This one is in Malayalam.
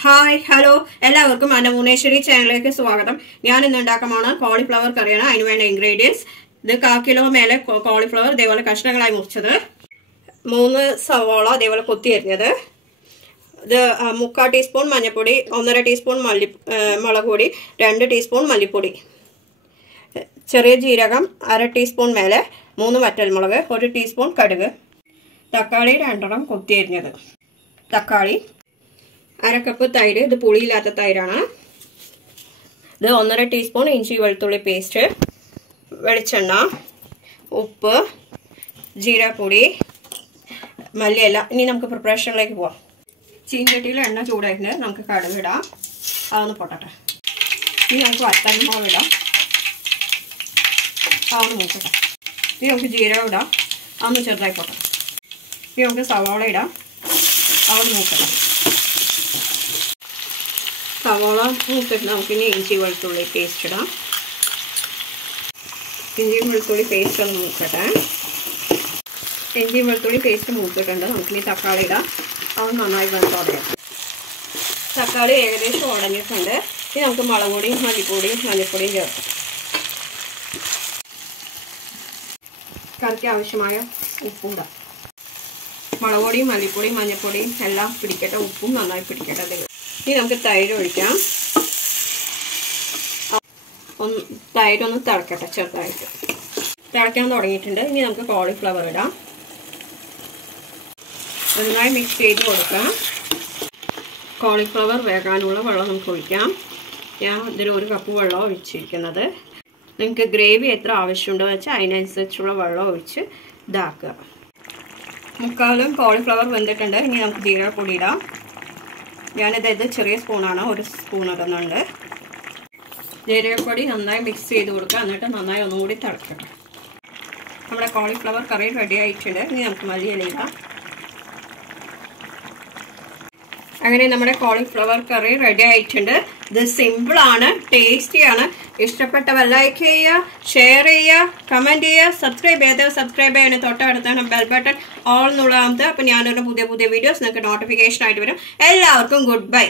Hi, hello. എല്ലാവർക്കും Annapoorneshwari ചാനലിലേക്ക് സ്വാഗതം. ഞാൻ ഇന്ന് ഉണ്ടാക്കാൻ പോകുന്ന cauliflower curryയാണ്. അതിനു വേണ്ട ingredients. ഇത് 1/4 കിലോ മേലെ cauliflower ഇതേപോലെ കഷ്ണങ്ങളായി മുറിച്ചത്. 3 സവാള ഇതേപോലെ കൊത്തി അരിഞ്ഞത്. ഇത് 1/4 ടീസ്പൂൺ മഞ്ഞൾപ്പൊടി, 1.5 ടീസ്പൂൺ മുളക് പൊടി, 2 ടീസ്പൂൺ മല്ലിപ്പൊടി. ചെറിയ ജീരകം 1/2 ടീസ്പൂൺ മേലെ, 3 വറ്റൽമുളക്, 1 ടീസ്പൂൺ കടുക്. തക്കാളി 2 കൊത്തി അരിഞ്ഞത്. തക്കാളി 1/2 കപ്പ് തൈര്, ഇത് പുളിയില്ലാത്ത തൈരാണ്. ഇത് 1.5 ടീസ്പൂൺ ഇഞ്ചി വെളുത്തുള്ളി പേസ്റ്റ്, വെളിച്ചെണ്ണ, ഉപ്പ്, ജീരകപ്പൊടി, മല്ലിയില. ഇനി നമുക്ക് പ്രിപ്പറേഷനിലേക്ക് പോവാം. ചീഞ്ചട്ടിയിൽ എണ്ണ ചൂടായിട്ട് നമുക്ക് കടുക് ഇടാം. അതൊന്ന് പൊട്ടട്ടെ. ഇനി നമുക്ക് വറ്റൽമുളക് ഇടാം. അതൊന്ന് മൂക്കട്ടെ. ഇനി നമുക്ക് ജീരകം ഇടാം. അതൊന്ന് ചെറുതായി പൊട്ടട്ടെ. ഇനി നമുക്ക് സവാള ഇടാം. അതൊന്ന് മൂക്കട്ടെ. സവാള മൂത്തിട്ട് നമുക്കിനി ഇഞ്ചി വെളുത്തുള്ളി പേസ്റ്റ് ഇടാം. ഇഞ്ചി വെളുത്തുള്ളി പേസ്റ്റ് ഒന്ന് മൂക്കട്ടെ. ഇഞ്ചി വെളുത്തുള്ളി പേസ്റ്റ് മൂത്തിട്ടുണ്ട്. നമുക്കിനി തക്കാളി ഇടാം. അത് നന്നായി വെന്തോടയാം. തക്കാളി ഏകദേശം ഉടഞ്ഞിട്ടുണ്ട്. ഇനി നമുക്ക് മുളക് പൊടിയും മല്ലിപ്പൊടിയും മഞ്ഞൾപ്പൊടിയും ചേർക്കാം. കറിക്ക് ആവശ്യമായ ഉപ്പും ഇടാം. മുളക് പൊടിയും മല്ലിപ്പൊടിയും മഞ്ഞൾപ്പൊടിയും എല്ലാം പിടിക്കട്ടെ. ഉപ്പും നന്നായി പിടിക്കട്ടെ. ഇനി നമുക്ക് തൈര് ഒഴിക്കാം. തൈരൊന്ന് തിളക്കട്ടെ. ചെറുതായിട്ട് തിളയ്ക്കാൻ തുടങ്ങിയിട്ടുണ്ട്. ഇനി നമുക്ക് കോളിഫ്ലവർ ഇടാം. നന്നായി മിക്സ് ചെയ്ത് കൊടുക്കാം. കോളിഫ്ലവർ വേകാനുള്ള വെള്ളം നമുക്ക് ഒഴിക്കാം. ഞാൻ ഇതിൽ 1 കപ്പ് വെള്ളം ഒഴിച്ചിരിക്കുന്നത്. നിങ്ങൾക്ക് ഗ്രേവി എത്ര ആവശ്യമുണ്ടോ വെച്ചാൽ അതിനനുസരിച്ചുള്ള വെള്ളം ഒഴിച്ച് ഇതാക്കുക. 3/4 കോളിഫ്ലവർ വെന്തിട്ടുണ്ട്. ഇനി നമുക്ക് ജീരകപ്പൊടി ഇടാം. ഞാനിത് ചെറിയ സ്പൂണാണ്, 1 സ്പൂൺ ഇടുന്നുണ്ട്. ജീരകപ്പൊടി നന്നായി മിക്സ് ചെയ്ത് കൊടുക്കുക. എന്നിട്ട് നന്നായി ഒന്നുകൂടി തിളക്കട്ടെ. നമ്മുടെ കോളിഫ്ലവർ കറി റെഡി ആയിട്ടുണ്ട്. ഇനി നമുക്ക് മല്ലിയില ഇടാം. അങ്ങനെ നമ്മുടെ കോളിഫ്ലവർ കറി റെഡി ആയിട്ടുണ്ട്. ഇത് സിമ്പിളാണ്, ടേസ്റ്റിയാണ്. ഇഷ്ടപ്പെട്ടവർ ലൈക്ക് ചെയ്യുക, ഷെയർ ചെയ്യുക, കമൻറ്റ് ചെയ്യുക, സബ്സ്ക്രൈബ് ചെയ്യണേ. തൊട്ടടുത്താണ് ബെൽ ബട്ടൺ ഓൾ എന്നുള്ളതാമത്. അപ്പോൾ ഞാനൊരു പുതിയ വീഡിയോസ് നിങ്ങൾക്ക് നോട്ടിഫിക്കേഷൻ ആയിട്ട് വരും. എല്ലാവർക്കും ഗുഡ് ബൈ.